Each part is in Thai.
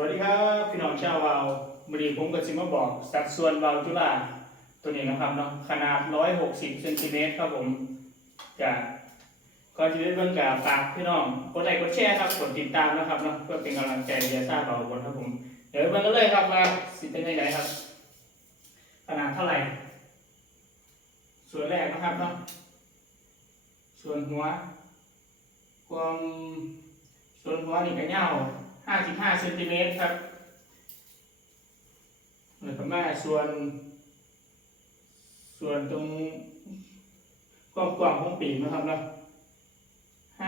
วัสดีครับพี่น้องชาววาวบดีผมก็สิมาบอก สัดส่วนวาล์วจุฬาตัวนี้นะครับเนาะขนาด 160เซนติเมตรครับผมจะก่อนที่จะเบิ่งกับฝากพี่น้องกดไลค์กดแชร์ครับกดติดตามนะครับเนาะเพื่อเป็นกำลังใจจะทราบเบาบนครับผมเดี๋ยวเบิ่งกันเลยครับว่าสิเป็นยังไงครับ ขนาดเท่าไหร่ ส่วนแรกนะครับเนาะส่วนหัวความส่วนหัวนี่ก็ยาว 55เซนติเมตรครับเหมือนกับแม่ส่วน ส่วนตรงความกว้างของปีกนะครับเนาะ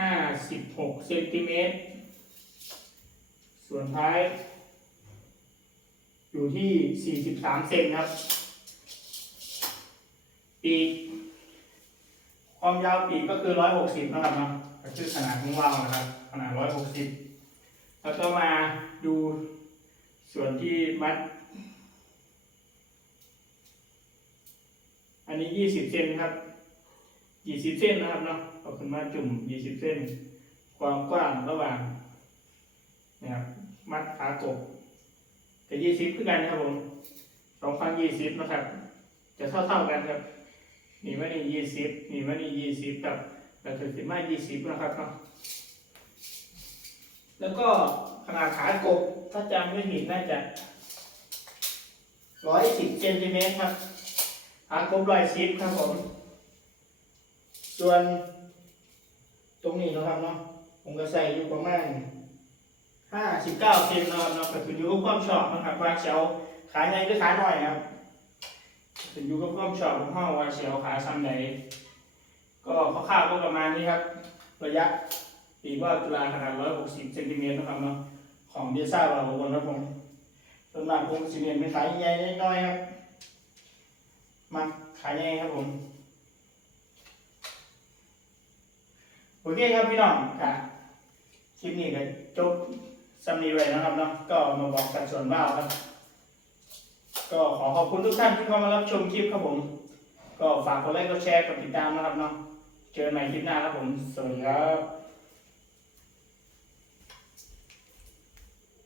56เซนติเมตร ส่วนท้าย อยู่ที่ 43เซนครับ ปีกความยาวปีกก็คือ 160นะครับเนาะก็คือขนาดของวาล์วนะครับ ขนาด 160 แล้วก็มาดูส่วนที่มัด อันนี้20เซนครับ20เส้นนะครับเนาะเอาขึ้นมาจุ่ม20เส้นความกว้างระหว่างนะครับมัดขากบจะ20คือกันครับผมสองฟัง20นะครับ จะเท่าเท่าๆกันครับนี่ว่านี่20นี่ว่านี่20ครับแล้วก็ขึ้นมา20นะครับเนาะ แล้วก็ขนาดขากบถ้าจำไม่ผิดน่าจะร้อยสิบเซนติเมตรครับขากบร้อยสิบครับผม ส่วน ตรงนี้นะครับเนาะผมก็ใส่อยู่ประมาณห้าสิบเก้าเซนนะครับเนาะก็ขึ้นอยู่กับความชอบนะครับว่าเชลขาใหญ่หรือขาหน้อยครับขึ้นอยู่กับความชอบของเฮาว่าเชลขาซ้ำไหนก็คร่าวๆก็ประมาณนี้ครับ ระยะ ปีว่าจุฬาขนาด 160 เซนติเมตรนะครับเนาะของเดียซ่าเราบนครับผมส่วนมากผมสิเรียนเป็นขายใหญ่น้อยๆครับมาขายใหญ่ครับผมโอเคครับพี่น้องค่ะคลิปนี้ก็จบสำนีไว้นะครับเนาะก็มาบอกกันส่วนบ้าครับ ก็ขอขอบคุณทุกท่านที่เข้ามารับชมคลิปครับผม ก็ฝากกดไลค์กดแชร์กดติดตามนะครับเนาะเจอกันใหม่คลิปหน้าครับผม สวัสดีครับ